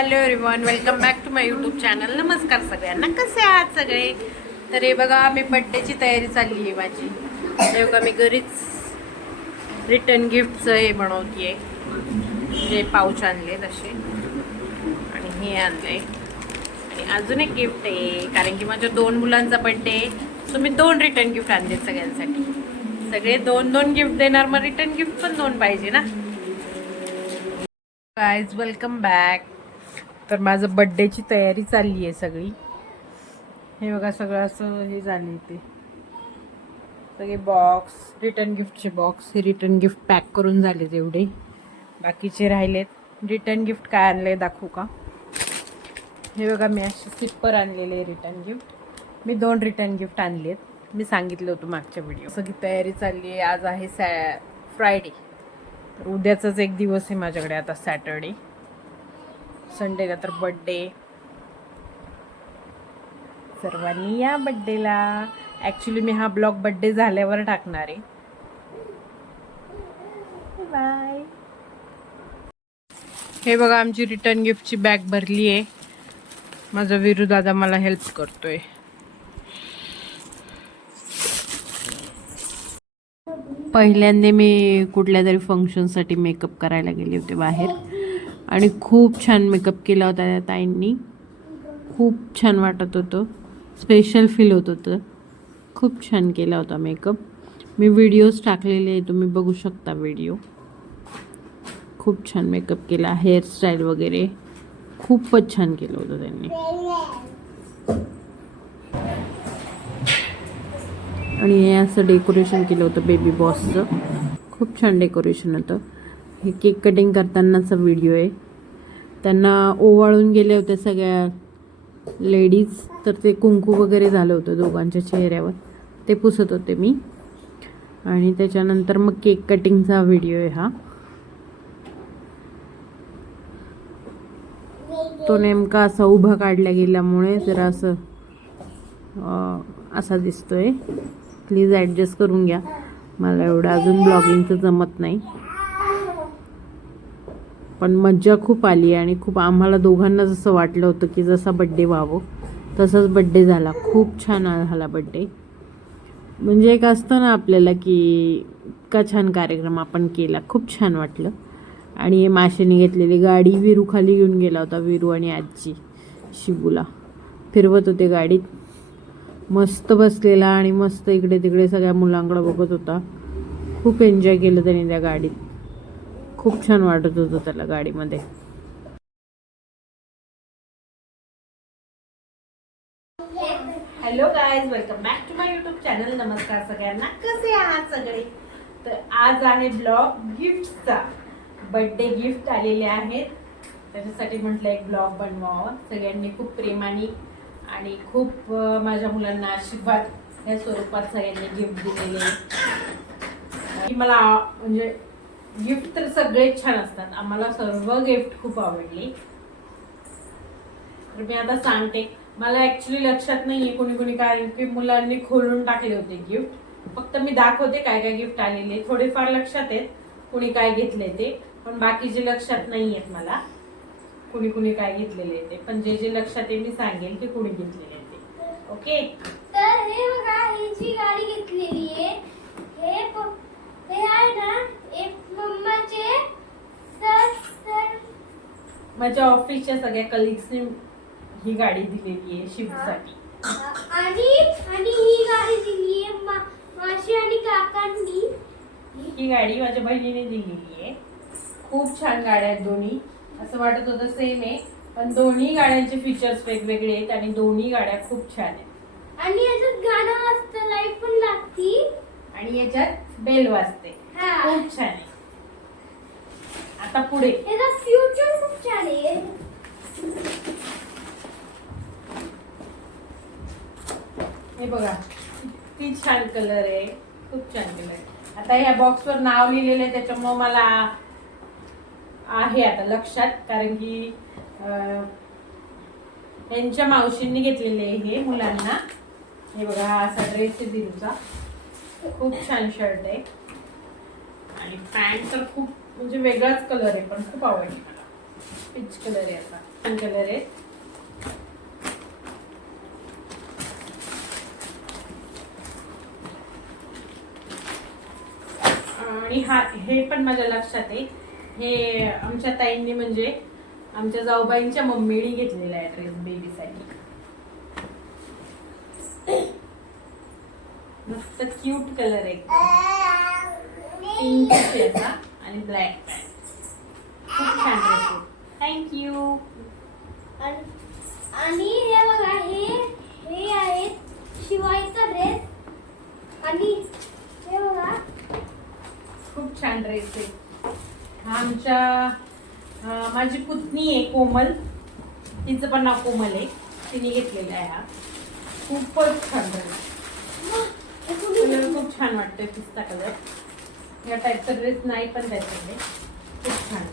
Hello everyone, welcome back to my YouTube channel. नमस्कार सगळ्यांना, कसे आहात सगळे? तर हे बघा, मी बड्डेची तयारी चालली आहे माझी. हे बघा, मी घरीच रिटर्न गिफ्टचं हे बनवते. जे पाऊच आणले तसे, आणि हे आणले, आणि अजून एक गिफ्ट आहे कारण की माझ्या 2 मुलांचा बड्डे आहे. सो मी 2 रिटर्न गिफ्ट आणले सगळ्यांसाठी. सगळे 2-2 गिफ्ट देणार, मग रिटर्न गिफ्ट पण 2 पाहिजे ना. Guys, welcome back. तर माझं बड्डेची तयारी चालली आहे सगळी. हे बघा, सगळं असं हे झाले, ते सगळे बॉक्स, रिटर्न गिफ्टचे बॉक्स, हे रिटर्न गिफ्ट पॅक करून झाले तेवढे. बाकीचे राहिलेत. रिटर्न गिफ्ट काय आणले दाखवू का? हे बघा, मी असे स्लिपर आणलेले रिटर्न गिफ्ट. मी 2 रिटर्न गिफ्ट आणलेत. मी सांगितलं होतं मागच्या व्हिडिओ. सगळी तयारी चालली आहे. आज आहे फ्रायडे, तर उद्याचाच एक दिवस आहे माझ्याकडे. आता सॅटर्डे, संडेला तर बड्डे. सर्वांनी या बड्डेला. ॲक्च्युली मी हा ब्लॉग बड्डे झाल्यावर टाकणार आहे. बाय. हे बघा, आमची रिटर्न गिफ्टची बॅग भरली आहे. माझा वीरू दादा मला हेल्प करतोय. पहिल्यांदा मी कुठल्या तरी फंक्शनसाठी मेकअप करायला गेले होते बाहेर, आणि खूप छान मेकअप केला होता त्या ताईंनी. खूप छान वाटत होतं, स्पेशल फील होत होतं. खूप छान केला होता मेकअप. मी व्हिडिओज टाकलेले आहे, तुम्ही बघू शकता व्हिडिओ. खूप छान मेकअप केला, हेअरस्टाईल वगैरे खूपच छान केलं होतं त्यांनी. आणि हे असं डेकोरेशन केलं होतं बेबी बॉसचं. खूप छान डेकोरेशन होतं. हे केक कटिंग करतानाचा व्हिडिओ आहे. त्यांना ओवाळून गेले होते सगळ्या लेडीज, तर ते कुंकू वगैरे झालं होतं दोघांच्या चेहऱ्यावर, ते पुसत होते मी. आणि त्याच्यानंतर मग केक कटिंगचा व्हिडिओ आहे हा. तो नेमका असा उभा काढला गेल्यामुळे जरा असं असा दिसतोय. प्लीज ॲडजस्ट करून घ्या, मला एवढं अजून ब्लॉगिंगचं जमत नाही. पण मज्जा खूप आली, आणि खूप आम्हाला दोघांना जसं वाटलं होतं की जसा बड्डे व्हावं तसाच बड्डे झाला. खूप छान झाला बड्डे. म्हणजे एक असतं ना आपल्याला की इतका छान कार्यक्रम आपण केला, खूप छान वाटलं. आणि हे माशेने घेतलेली गाडी वीरू खाली घेऊन गेला होता. वीरू आणि आजी शिबूला फिरवत होते गाडीत. मस्त बसलेला आणि मस्त इकडे तिकडे सगळ्या मुलांकडे बघत होता. खूप एन्जॉय केलं त्याने त्या गाडीत. खूप छान वाटत होतं त्याला गाडीमध्ये. Hello guys, welcome back to my YouTube channel. नमस्कार सगळ्यांना, कसे आहात सगळे? तर आज आहे ब्लॉग गिफ्टचा. बर्थडे गिफ्ट आलेले आहेत, त्याच्यासाठी म्हटलं एक ब्लॉग बनवावं. सगळ्यांनी खूप प्रेमाने आणि खूप माझ्या मुलांना आशीर्वाद या स्वरूपात सगळ्यांनी गिफ्ट दिलेले. मला म्हणजे गिफ्ट तर सगळेच छान असतात. आम्हाला सर्व गिफ्ट खूप आवडली. तर मी आता सांगते. मला ऍक्च्युली लक्षात नाहीये कोणी कोणी, कारण की मुलांनी खोलून टाकले होते गिफ्ट. फक्त मी दाखवते काय काय गिफ्ट आलेले. थोडेफार लक्षात आहेत कुणी काय घेतले ते, पण बाकीचे लक्षात नाहीयेत मला कुणी कुणी काय घेतलेले ते. पण जे जे लक्षात आहे मी सांगेल की कुणी घेतलेले ते. ओके. तर हे बघा, ही जी गाडी घेतलेली आहे, हे आहे ना, एक मम्माचे सर माझ्या ऑफिसच्या सगळ्या कलिग्सने ही गाडी दिलेली आहे शिवसाठी. आणि ही गाडी दिली आहे माशी आणि काकांनी. ही गाडी माझ्या बहिणीने दिलेली आहे. खूप छान गाड्या आहेत दोन्ही. असं वाटत होतं सेम आहे, पण दोन्ही गाड्यांचे फीचर्स वेगवेगळे आहेत आणि दोन्ही गाड्या खूप छान आहेत. आणि याच्यात गाणं वाजतं, लाईट पण लागती, आणि याच्यात बेल वाजते. खूप छान आहे. आता पुढे याचा फ्युचर खूप छान आहे. हे बघा, किती छान कलर आहे, खूप छान कलर आहे. आता ह्या बॉक्सवर नाव लिहिलेलं आहे, त्याच्यामुळे मला आहे आता लक्षात, कारण की यांच्या मावशींनी घेतलेले आहे हे मुलांना. हे बघा, हा असा ड्रेस आहे दिरूचा. खूप छान शर्ट आहे, आणि पॅन्ट तर खूप म्हणजे वेगळाच कलर आहे, पण खूप आवडली मला. पिच कलर आहे असा. छान कलर आहे. आणि हे पण माझ्या लक्षात आहे, हे आमच्या ताईंनी म्हणजे आमच्या जाऊबाईंच्या मम्मीने घेतलेला आहे ड्रेस बेबीसाठी. मस्त क्यूट कलर आहे, पिंक याचा आणि ब्लॅक पॅन्ट. खूप छान ड्रेस आहे. थँक्यू. आणि हे बघा, हे आहे शिवायचा ड्रेस. आणि हे बघा, खूप छान ड्रेस आहे हा. आमच्या माझी पुतणी आहे कोमल, तिचं पण नाव कोमल आहे, तिने घेतलेला आहे हा. खूपच छान ड्रेस. कलर खूप छान वाटतोय, पिस्ता कलर. या टाईपचा ड्रेस नाही पण त्याच्याकडे. खूप छान.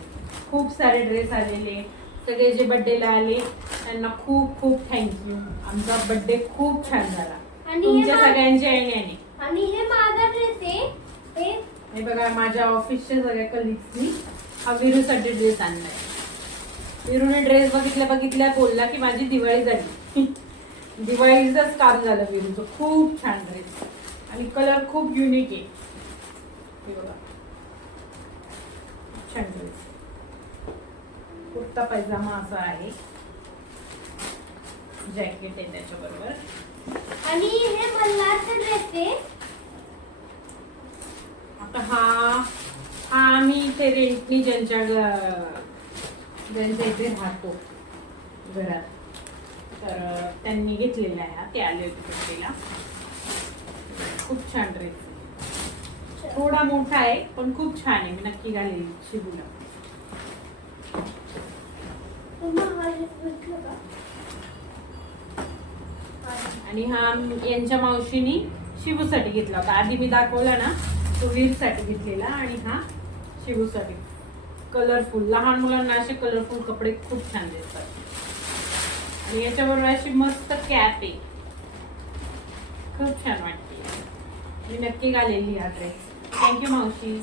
खूप सारे ड्रेस आलेले. सगळे जे बर्थडेला आले त्यांना खूप खूप थँक्यू. आमचा बर्थडे खूप छान झाला तुमच्या सगळ्यांच्या येण्याने. आणि हे माझा ड्रेस आहे. हे बघा, माझ्या ऑफिसच्या सगळ्या कलिग्सनी हा विरूसाठी ड्रेस आणलाय. विरूने ड्रेस बघितल्या बोलला की माझी दिवाळी झाली. दिवाळीचंच काम झालं विरूचं. खूप छान ड्रेस आणि कलर खूप युनिक आहे. हे बघा, छान ड्रेस. कुर्ता पैजामा असा आहे, जॅकेट आहे त्याच्याबरोबर. आणि हे मल्हारचा ड्रेस आहे. आता हा आम्ही इथे रेंटनी ज्यांच्या इथे राहतो घरात, तर त्यांनी घेतलेला आहे. ते आले होते बर्थडेला. खूप छान ड्रेस. थोडा मोठा आहे पण खूप छान आहे. मी नक्की घालेल शिबूला. आणि हा यांच्या मावशीनी शिबूसाठी घेतला होता. आधी मी दाखवला ना, तो वीरसाठी घेतलेला आणि हा शिबूसाठी. कलरफुल, लहान मुलांना असे कलरफुल कपडे खूप छान दिसतात. आणि याच्याबरोबर अशी मस्त कॅप आहे, खूप छान वाटते. मी नक्की घालेली हा ड्रेस. थँक्यू मावशी.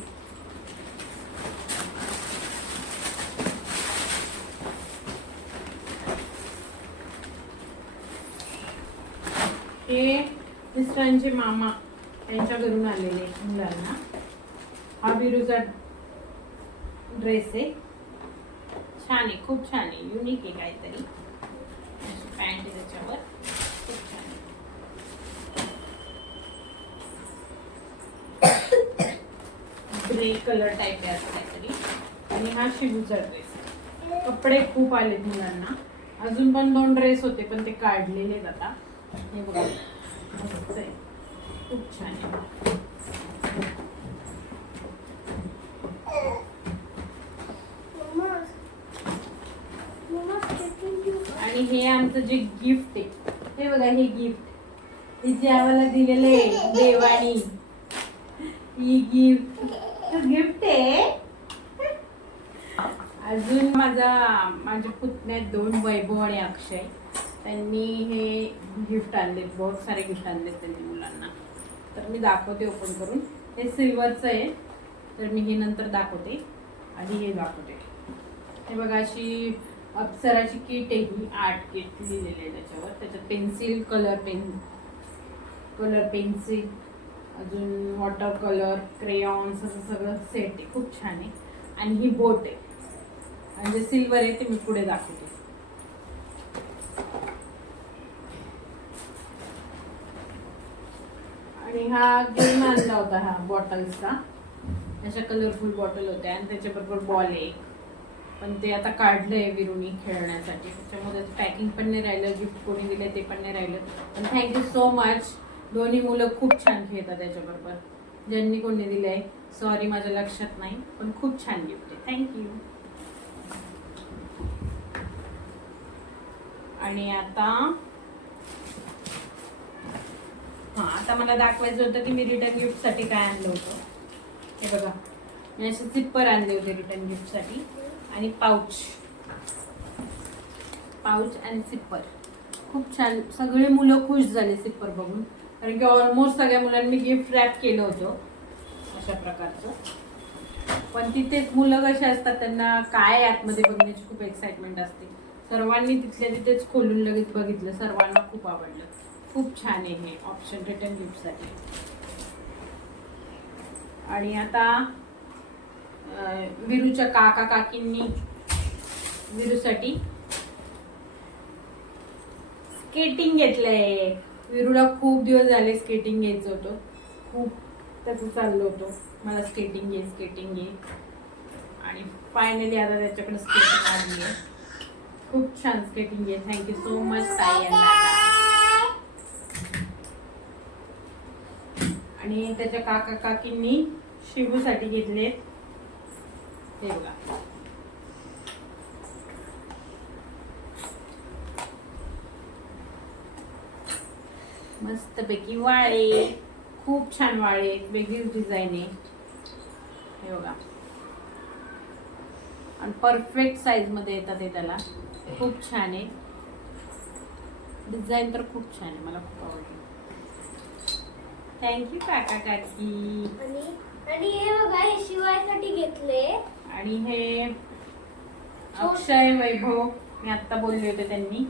हे मिस्टरांचे मामा त्यांच्या घरून आलेले मुलांना. हा बिरूचा ड्रेस आहे. छान आहे, खूप छान आहे, युनिक आहे काहीतरी. पॅन्ट आहे त्याच्यावर, खूप छान आहे. ग्रे कलर टाईप आहे असं काहीतरी. आणि हा शिबूचा ड्रेस. कपडे खूप आलेत मुलांना. अजून पण 2 ड्रेस होते पण ते काढलेले आता. हे बघा, खूप छान आहे. आणि हे आमचं जे गिफ्ट आहे, हे बघा, हे गिफ्ट जे आम्हाला दिलेले देवानी. ही गिफ्ट आहे. अजून माझ्या पुतण्यात 2 वैभव आणि अक्षय, त्यांनी हे गिफ्ट आणलेत. बहुत सारे गिफ्ट आणलेत त्यांनी मुलांना. तर मी दाखवते ओपन करून. हे सिल्वरचं आहे, तर मी हे नंतर दाखवते. आधी हे दाखवते. हे बघा, अशी अप्सराची किट आहे ही. आर्ट किट लिहिलेली आहे त्याच्यावर. त्याच्यात पेन्सिल, कलर पेन्सिल, अजून वॉटर कलर, क्रेयॉन्स, असं सगळं सेट आहे. खूप छान आहे. आणि ही बोट आहे आणि जे सिल्वर आहे ते मी पुढे दाखवते. आणि हा गेम आणला होता, हा बॉटल्सचा. अशा कलरफुल बॉटल होत्या आणि त्याच्याबरोबर बॉल आहे. पण ते आता काढलंय विरुनी खेळण्यासाठी. त्याच्यामध्ये पॅकिंग पण नाही राहिलं, गिफ्ट कोणी दिलं ते पण नाही राहिलं. पण थँक्यू सो मच. दोन्ही मुलं खूप छान खेळतात त्याच्याबरोबर. ज्यांनी कोणी दिलंय सॉरी, माझ्या लक्षात नाही, पण खूप छान गिफ्ट आहे. थँक्यू. आणि आता मला दाखवायचं होतं की मी रिटर्न गिफ्ट साठी काय आणलं होतं. हे बघा, मी असे झिप्पर आणले होते रिटर्न गिफ्ट साठी. आणि पाऊच आणि सिप्पर. खूप छान. सगळे मुलं खुश झाले सिप्पर बघून, कारण की ऑलमोस्ट सगळ्या मुलांनी गिफ्ट रॅप केलं होतं अशा प्रकारचं. पण तिथेच मुलं कशी असतात, त्यांना काय आतमध्ये बघण्याची खूप एक्साइटमेंट असते. सर्वांनी तिथल्या तिथेच खोलून लगेच बघितलं, सर्वांना खूप आवडलं. खूप छान आहे हे ऑप्शन रिटर्न गिफ्टसाठी. आणि आता विरूच्या काका काकींनी विरूसाठी स्केटिंग घेतलंय. विरूला खूप दिवस झाले स्केटिंग घ्यायचं होतं, खूप त्याचं चाललं होतं मला स्केटिंग घे. आणि फायनली आता त्याच्याकडे स्केटिंग आली आहे. खूप छान स्केटिंग आहे. थँक्यू सो मच ताई आणि दादा. आणि त्याच्या काका काकींनी शिवूसाठी घेतले ते बघा. मस्तपैकी वाळे, खूप छान वाळे, वेगळीच डिझाईन आहे हे बघा. आणि परफेक्ट साईज मध्ये येतात हे. त्याला खूप छान आहे डिझाईन, तर खूप छान आहे, मला खूप आवडलं. थँक्यू काका काकी. आणि हे बघा, हे शिवायसाठी घेतले. आणि हे अक्षय वैभव, मी आता बोलले होते त्यांनी,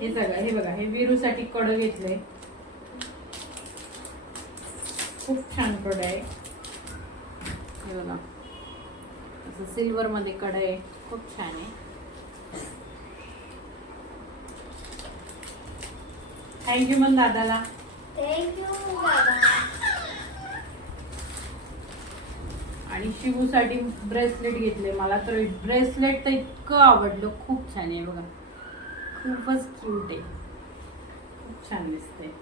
हे सगळं हे बघा, हे विरूसाठी कडं घेतले. खूप छान कडं आहे हे बघा, असं सिल्वर मध्ये कडं आहे, खूप छान आहे. थँक्यू मन दादाला. थँक्यू दादा. आणि शिवूसाठी ब्रेसलेट घेतले. मला तर ब्रेसलेट तर इतकं आवडलं, खूप छान आहे बघा, खूपच क्यूट आहे, खूप छान दिसते.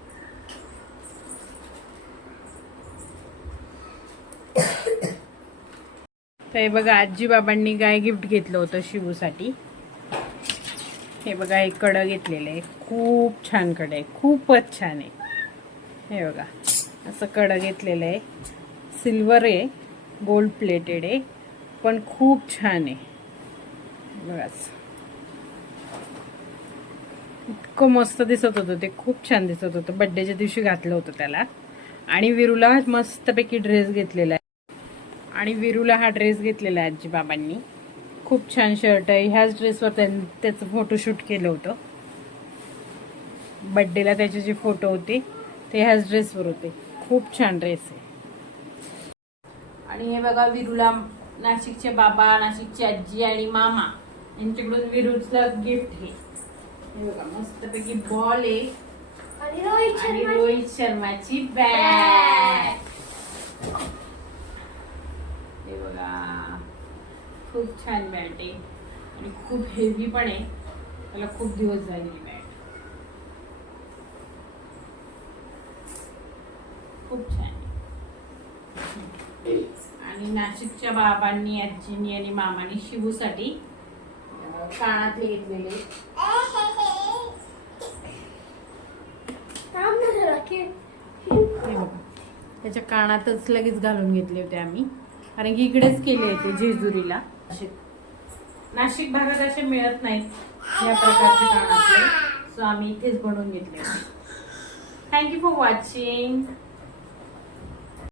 हे बघा, आजी बाबांनी काय गिफ्ट घेतलं होतं शिवूसाठी. हे बघा, हे कडं घेतलेलं आहे, खूप छान कडं आहे, खूपच छान आहे. हे बघा, असं कडं घेतलेलं आहे, सिल्वर आहे, गोल्ड प्लेटेड आहे, पण खूप छान आहे बघाच. इतकं मस्त दिसत होतं ते, खूप छान दिसत होतं. बड्डेच्या दिवशी घातलं होतं त्याला. आणि विरूला मस्तपैकी ड्रेस घेतलेला आहे. आणि विरूला हा ड्रेस घेतलेला आहे आजी बाबांनी. खूप छान शर्ट आहे. ह्याच ड्रेसवर त्याचं फोटोशूट केलं होतं बड्डेला. त्याचे जे फोटो होते ते ह्याच ड्रेसवर होते. खूप छान ड्रेस आहे. आणि हे बघा, विरूला नाशिकचे बाबा, नाशिकची आजी आणि मामा यांच्याकडून विरूला गिफ्ट हे बघा, मस्तपैकी बॉल आहे आणि रोहित शर्माची बॅग. हे बघा, खूप छान बॅट आहे आणि खूप हेवी पण आहे. त्याला खूप दिवस झालेली बॅट, खूप छान आहे. आणि नाशिकच्या बाबांनी, आजींनी आणि मामांनी शिवूसाठी कानातले घेतलेले. त्याच्या कानातच लगेच घालून घेतले होते आम्ही, कारण की इकडेच केले होते जेजुरीला. नाशिक भागात असे मिळत नाहीत या प्रकारचे कानातले, सो आम्ही इथेच बनवून घेतले. Thank you for watching.